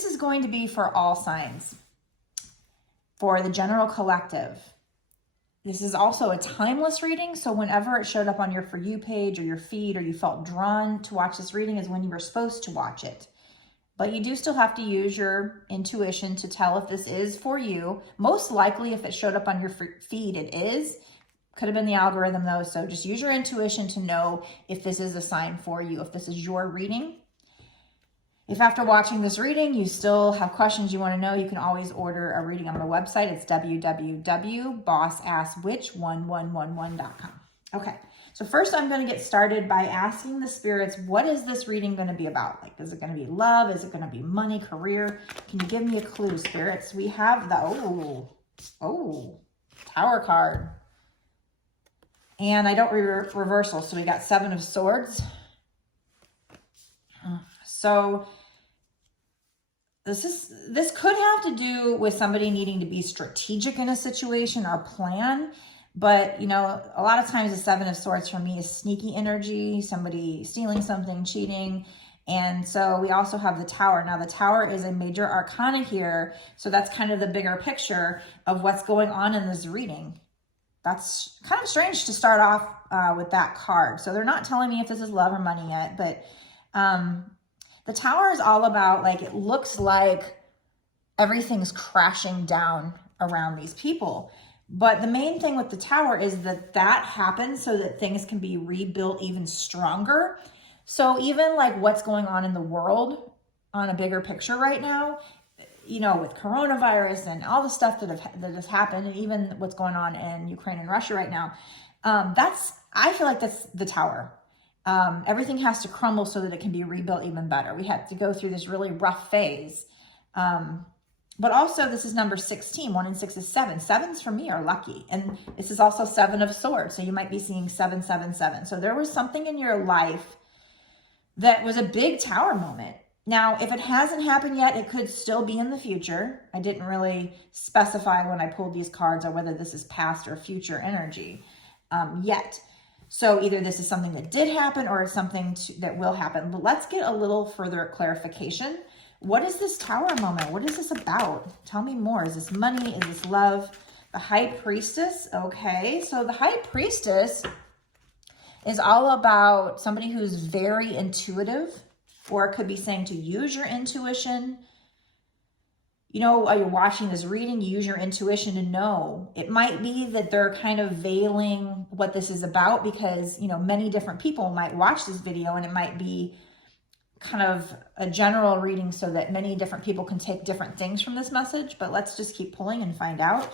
this is going to be for all signs, for the general collective. This is also a timeless reading, so whenever it showed up on your For You page or your feed, or you felt drawn to watch this reading, is when you were supposed to watch it. But you do still have to use your intuition to tell if this is for you. Most likely, if it showed up on your feed, it is. Could have been the algorithm though, so just use your intuition to know if this is a sign for you, if this is your reading. If after watching this reading, you still have questions you want to know, you can always order a reading on my website. It's www.bossasswitch1111.com. Okay, so first I'm going to get started by asking the spirits, what is this reading going to be about? Like, is it going to be love? Is it going to be money, career? Can you give me a clue, spirits? We have the, Tower card. And I don't reversal, so we got Seven of Swords. So this could have to do with somebody needing to be strategic in a situation or plan. But, you know, a lot of times the Seven of Swords for me is sneaky energy, somebody stealing something, cheating. And so we also have the Tower. Now the Tower is a major arcana here. So that's kind of the bigger picture of what's going on in this reading. That's kind of strange to start off with that card. So they're not telling me if this is love or money yet, but the Tower is all about, like, it looks like everything's crashing down around these people. But the main thing with the Tower is that happens so that things can be rebuilt even stronger. So even like what's going on in the world on a bigger picture right now, you know, with coronavirus and all the stuff that has happened, and even what's going on in Ukraine and Russia right now, I feel like that's the Tower. Everything has to crumble so that it can be rebuilt even better. We had to go through this really rough phase. But also this is number 16. 1 and 6 is 7. Sevens for me are lucky. And this is also Seven of Swords. So you might be seeing 777. So there was something in your life that was a big Tower moment. Now, if it hasn't happened yet, it could still be in the future. I didn't really specify when I pulled these cards or whether this is past or future energy yet. So either this is something that did happen or it's something that will happen. But let's get a little further clarification. What is this Tower moment? What is this about? Tell me more. Is this money? Is this love? The High Priestess. Okay, so the High Priestess is all about somebody who's very intuitive, or it could be saying to use your intuition. You know, while you're watching this reading, you use your intuition to know. It might be that they're kind of veiling what this is about because, you know, many different people might watch this video and it might be kind of a general reading so that many different people can take different things from this message. But let's just keep pulling and find out.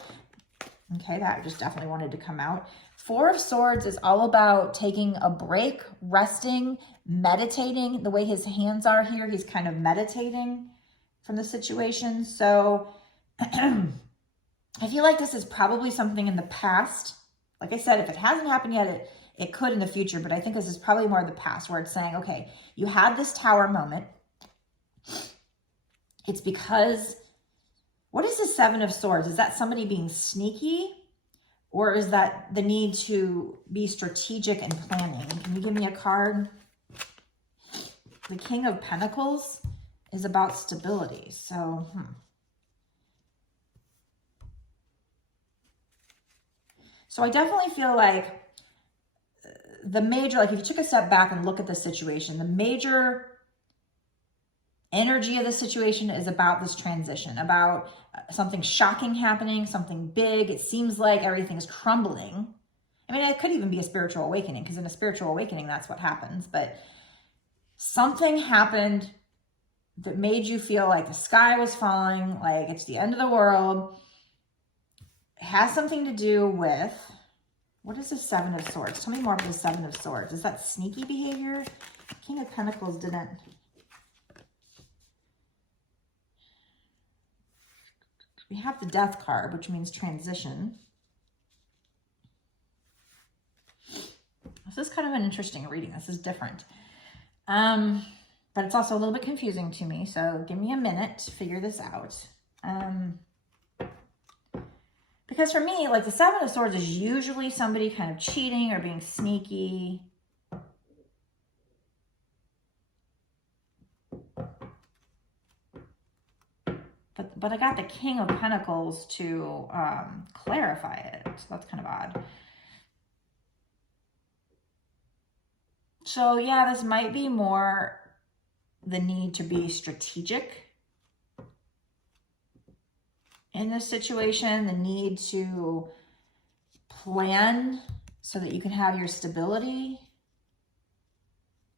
Okay, that just definitely wanted to come out. 4 of Swords is all about taking a break, resting, meditating. The way his hands are here, he's kind of meditating from the situation. So I feel like this is probably something in the past. Like I said, if it hasn't happened yet, it could in the future, but I think this is probably more the past where it's saying, okay, you had this Tower moment. It's because, what is the 7 of Swords? Is that somebody being sneaky? Or is that the need to be strategic and planning? Can you give me a card? The King of Pentacles is about stability. So, So I definitely feel like the major, like if you took a step back and look at the situation, the major energy of the situation is about this transition, about something shocking happening, something big. It seems like everything's crumbling. I mean, it could even be a spiritual awakening, because in a spiritual awakening, that's what happens. But something happened that made you feel like the sky was falling, like it's the end of the world. It has something to do with, what is the 7 of Swords? Tell me more about the 7 of Swords. Is that sneaky behavior? King of Pentacles didn't. We have the Death card, which means transition. This is kind of an interesting reading. This is different. But it's also a little bit confusing to me. So give me a minute to figure this out. Because for me, like the 7 of Swords is usually somebody kind of cheating or being sneaky. but I got the King of Pentacles to clarify it. So that's kind of odd. So yeah, this might be more the need to be strategic in this situation, the need to plan so that you can have your stability.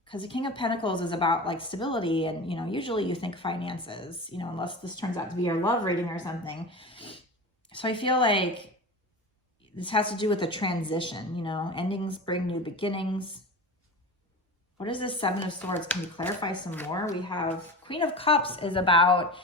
Because the King of Pentacles is about like stability, and, you know, usually you think finances, you know, unless this turns out to be your love reading or something. So I feel like this has to do with a transition, you know, endings bring new beginnings. What is this Seven of Swords? Can you clarify some more? We have Queen of Cups is about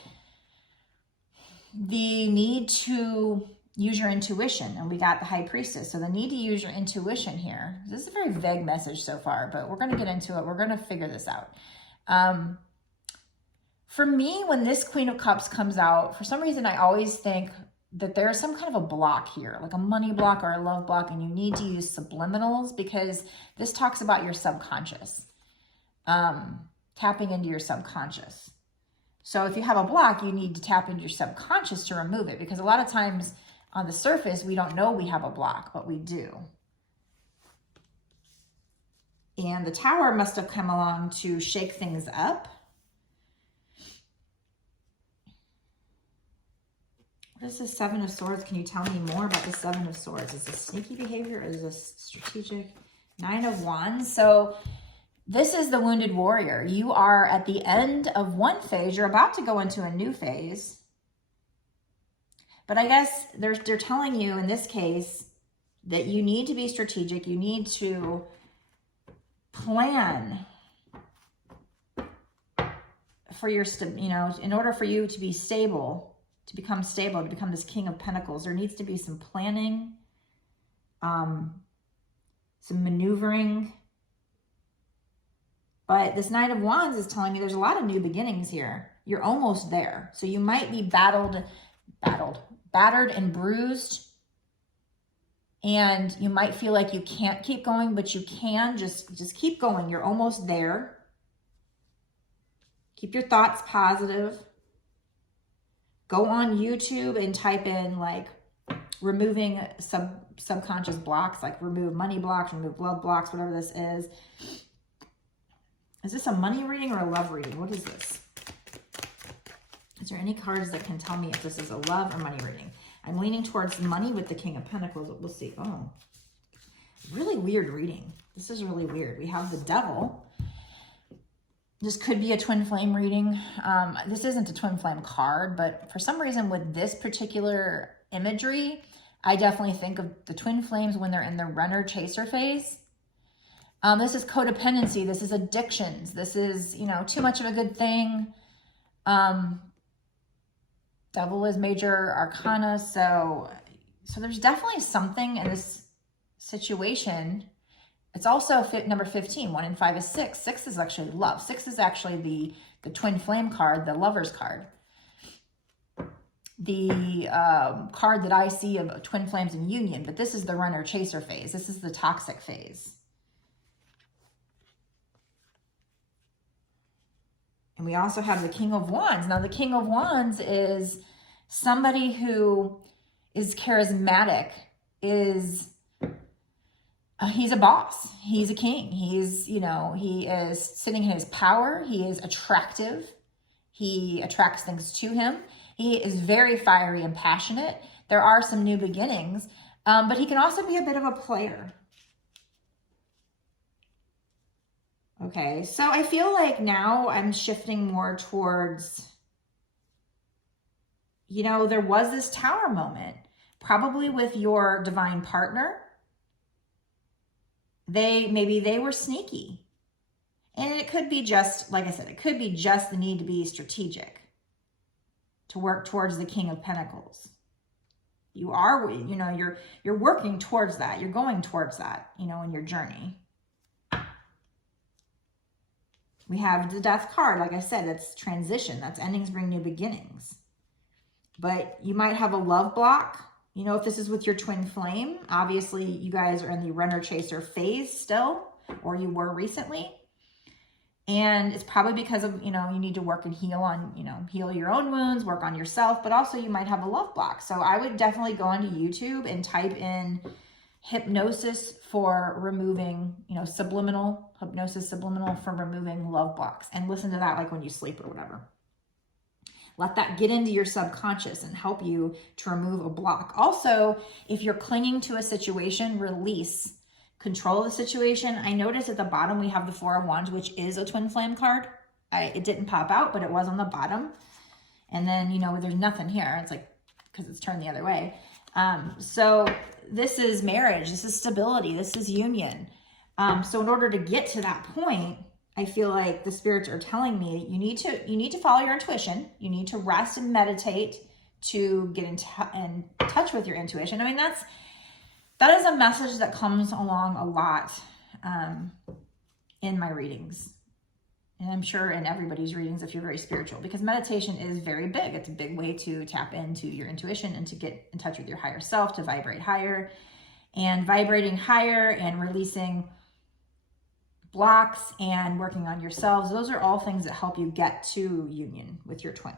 the need to use your intuition, and we got the High Priestess. So the need to use your intuition here. This is a very vague message so far, but we're going to get into it. We're going to figure this out. For me, when this Queen of Cups comes out, for some reason, I always think that there's some kind of a block here, like a money block or a love block, and you need to use subliminals because this talks about your subconscious, tapping into your subconscious. So if you have a block, you need to tap into your subconscious to remove it, because a lot of times on the surface, we don't know we have a block, but we do. And the Tower must have come along to shake things up. What is the Seven of Swords? Can you tell me more about the Seven of Swords? Is this sneaky behavior or is this strategic? Nine of Wands. So this is the wounded warrior. You are at the end of one phase. You're about to go into a new phase. But I guess they're telling you in this case that you need to be strategic. You need to plan for your, you know, in order for you to be stable, to become stable, to become this King of Pentacles, there needs to be some planning, some maneuvering. But this Knight of Wands is telling me there's a lot of new beginnings here. You're almost there. So you might be battered and bruised. And you might feel like you can't keep going, but you can. Just keep going. You're almost there. Keep your thoughts positive. Go on YouTube and type in like removing subconscious blocks, like remove money blocks, remove love blocks, whatever this is. Is this a money reading or a love reading? What is this? Is there any cards that can tell me if this is a love or money reading? I'm leaning towards money with the King of Pentacles. We'll see. Oh, really weird reading. This is really weird. We have the Devil. This could be a twin flame reading. This isn't a twin flame card, but for some reason with this particular imagery, I definitely think of the twin flames when they're in the runner chaser phase. This is codependency. This is addictions. This is, you know, too much of a good thing. Devil is major arcana. So there's definitely something in this situation. It's also number 15. 1 and 5 is 6. 6 is actually love. 6 is actually the twin flame card, the lover's card. The card that I see of twin flames in union, but this is the runner chaser phase. This is the toxic phase. And we also have the King of Wands. Now, the King of Wands is somebody who is charismatic, he's a boss. He's a king. He's, you know, he is sitting in his power. He is attractive. He attracts things to him. He is very fiery and passionate. There are some new beginnings, but he can also be a bit of a player. Okay, so I feel like now I'm shifting more towards, you know, there was this Tower moment, probably with your divine partner. Maybe they were sneaky. And it could be just, like I said, it could be just the need to be strategic, to work towards the King of Pentacles. You are, you know, you're working towards that. You're going towards that, you know, in your journey. We have the Death card. Like I said, that's transition. That's endings bring new beginnings. But you might have a love block. You know, if this is with your twin flame, obviously you guys are in the runner chaser phase still, or you were recently. And it's probably because of, you know, you need to work and heal on, you know, heal your own wounds, work on yourself, but also you might have a love block. So I would definitely go onto YouTube and type in hypnosis for removing, you know, hypnosis subliminal for removing love blocks, and listen to that like when you sleep or whatever. Let that get into your subconscious and help you to remove a block. Also, if you're clinging to a situation, release. Control the situation. I noticed at the bottom we have the Four of Wands, which is a twin flame card. It didn't pop out, but it was on the bottom. And then, you know, there's nothing here. It's like, because it's turned the other way. So this is marriage. This is stability. This is union. So in order to get to that point, I feel like the spirits are telling me you need to follow your intuition. You need to rest and meditate to get in touch with your intuition. I mean, that is a message that comes along a lot in my readings. And I'm sure in everybody's readings if you're very spiritual, because meditation is very big. It's a big way to tap into your intuition and to get in touch with your higher self, to vibrate higher. And vibrating higher and releasing blocks and working on yourselves, those are all things that help you get to union with your twin.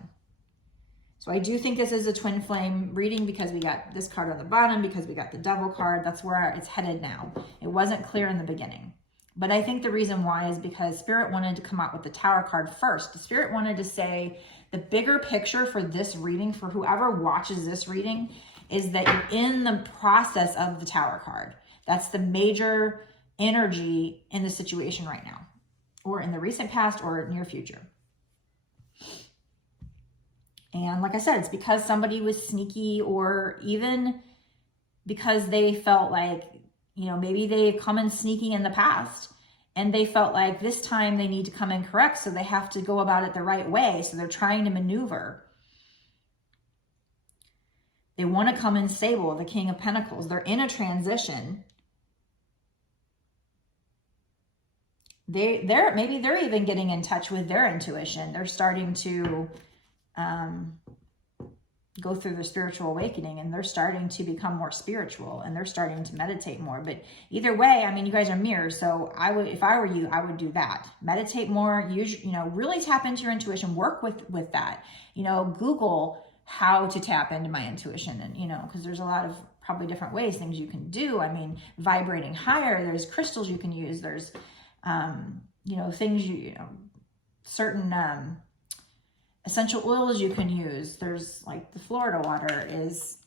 So I do think this is a twin flame reading because we got this card on the bottom, because we got the devil card. That's where it's headed now. It wasn't clear in the beginning. But I think the reason why is because Spirit wanted to come out with the Tower card first. The Spirit wanted to say the bigger picture for this reading, for whoever watches this reading, is that you're in the process of the Tower card. That's the major energy in the situation right now, or in the recent past or near future. And like I said, it's because somebody was sneaky, or even because they felt like, you know, maybe they come in sneaky in the past and they felt like this time they need to come in correct. So they have to go about it the right way. So they're trying to maneuver. They want to come in stable, the King of Pentacles. They're in a transition. Maybe they're even getting in touch with their intuition. They're starting to go through their spiritual awakening, and they're starting to become more spiritual, and they're starting to meditate more. But either way, I mean, you guys are mirrors. So if I were you, I would do that. Meditate more, really tap into your intuition, work with that, Google how to tap into my intuition. And, because there's a lot of probably different ways, things you can do. I mean, vibrating higher, there's crystals you can use. There's, things certain, essential oils you can use. There's like the Florida water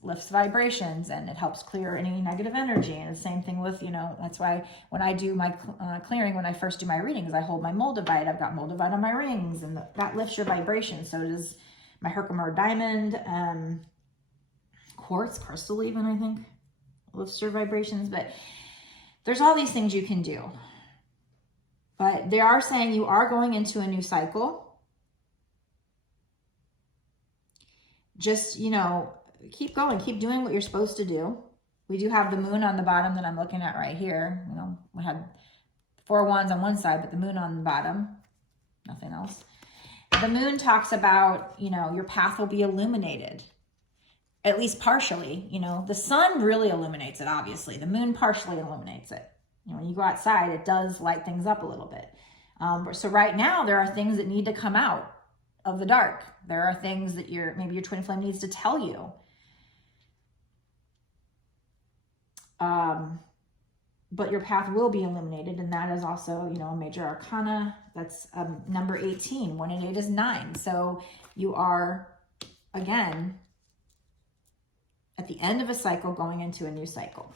lifts vibrations and it helps clear any negative energy. And the same thing with, that's why when I do my clearing, when I first do my readings, I hold my moldavite. I've got moldavite on my rings, and that lifts your vibration. So does my Herkimer diamond, quartz crystal even, I think, lifts your vibrations. But there's all these things you can do. But they are saying you are going into a new cycle. Just, keep going, keep doing what you're supposed to do. We do have the moon on the bottom that I'm looking at right here. We had 4 wands on one side, but the moon on the bottom, nothing else. The moon talks about, your path will be illuminated, at least partially. The sun really illuminates it, obviously. The moon partially illuminates it. When you go outside, it does light things up a little bit. So right now, there are things that need to come out of the dark. There are things that maybe your twin flame needs to tell you. But your path will be illuminated, and that is also, a major arcana. That's number 18. 1 and 8 is 9. So you are, again, at the end of a cycle going into a new cycle.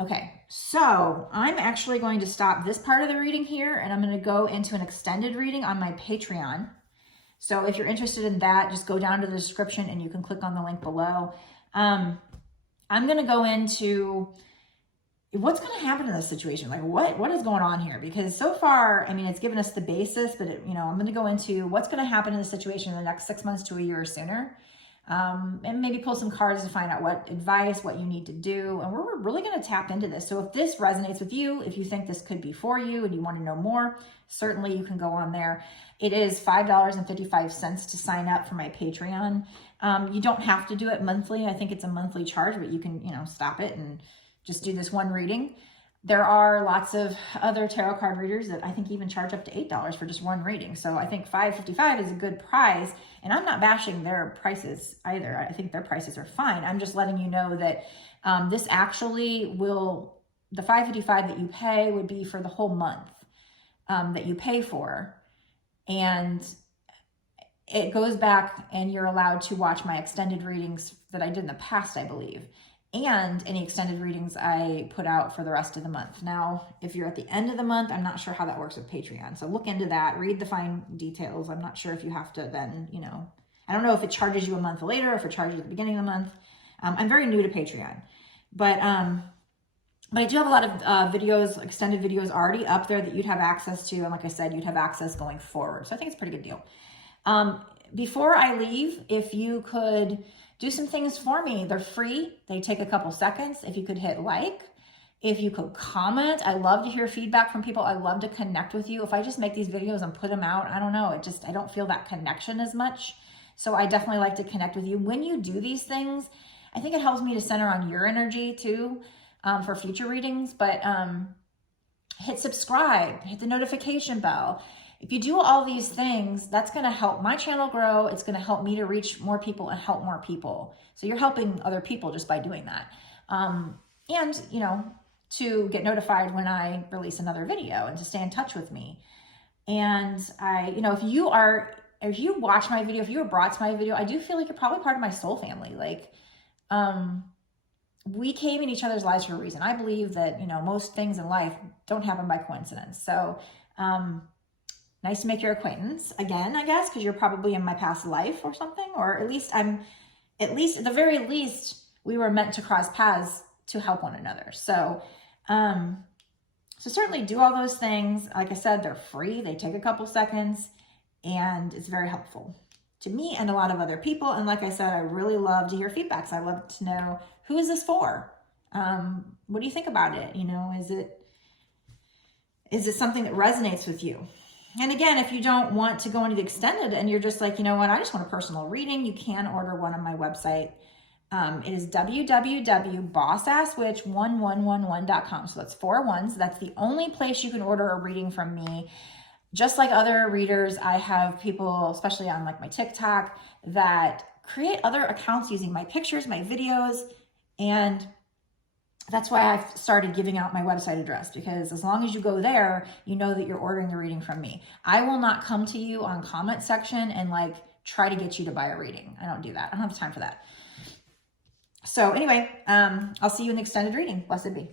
Okay, so I'm actually going to stop this part of the reading here, and I'm going to go into an extended reading on my Patreon. So if you're interested in that, just go down to the description and you can click on the link below. I'm going to go into what's going to happen in this situation. Like what is going on here? Because so far, it's given us the basis, but I'm going to go into what's going to happen in the situation in the next 6 months to a year or sooner. And maybe pull some cards to find out what advice, what you need to do. And we're really going to tap into this. So if this resonates with you, if you think this could be for you and you want to know more, certainly you can go on there. It is $5.55 to sign up for my Patreon. You don't have to do it monthly. I think it's a monthly charge, but you can, stop it and just do this one reading. There are lots of other tarot card readers that I think even charge up to $8 for just one reading. So I think $5.55 is a good price, and I'm not bashing their prices either. I think their prices are fine. I'm just letting you know that this actually will, the $5.55 that you pay would be for the whole month that you pay for. And it goes back, and you're allowed to watch my extended readings that I did in the past, I believe, and any extended readings I put out for the rest of the month. Now, if you're at the end of the month, I'm not sure how that works with Patreon. So look into that, read the fine details. I'm not sure if you have to then, you know, I don't know if it charges you a month later or if it charges you at the beginning of the month. I'm very new to Patreon, but I do have a lot of videos, extended videos already up there that you'd have access to. And like I said, you'd have access going forward. So I think it's a pretty good deal. Before I leave, if you could do some things for me, they're free. They take a couple seconds. If you could hit like, if you could comment, I love to hear feedback from people. I love to connect with you. If I just make these videos and put them out, I don't know, I don't feel that connection as much. So I definitely like to connect with you. When you do these things, I think it helps me to center on your energy too, for future readings. But hit subscribe, hit the notification bell. If you do all these things, that's going to help my channel grow. It's going to help me to reach more people and help more people. So you're helping other people just by doing that. And, you know, to get notified when I release another video and to stay in touch with me. And you know, if you watch my video, if you were brought to my video, I do feel like you're probably part of my soul family. Like, we came in each other's lives for a reason. I believe that, you know, most things in life don't happen by coincidence. So, nice to make your acquaintance again, I guess, because you're probably in my past life or something, or at the very least, we were meant to cross paths to help one another. So, so certainly do all those things. Like I said, they're free. They take a couple seconds, and it's very helpful to me and a lot of other people. And like I said, I really love to hear feedbacks. I love to know, who is this for? What do you think about it? You know, is it something that resonates with you? And again, if you don't want to go into the extended and you're just like, you know what, I just want a personal reading, you can order one on my website. It is www.bossasswitch1111.com. So that's 4 ones. That's the only place you can order a reading from me. Just like other readers, I have people, especially on like my TikTok, that create other accounts using my pictures, my videos, and that's why I've started giving out my website address, because as long as you go there, you know that you're ordering the reading from me. I will not come to you on comment section and like try to get you to buy a reading. I don't do that. I don't have time for that. So anyway, I'll see you in the extended reading. Blessed be.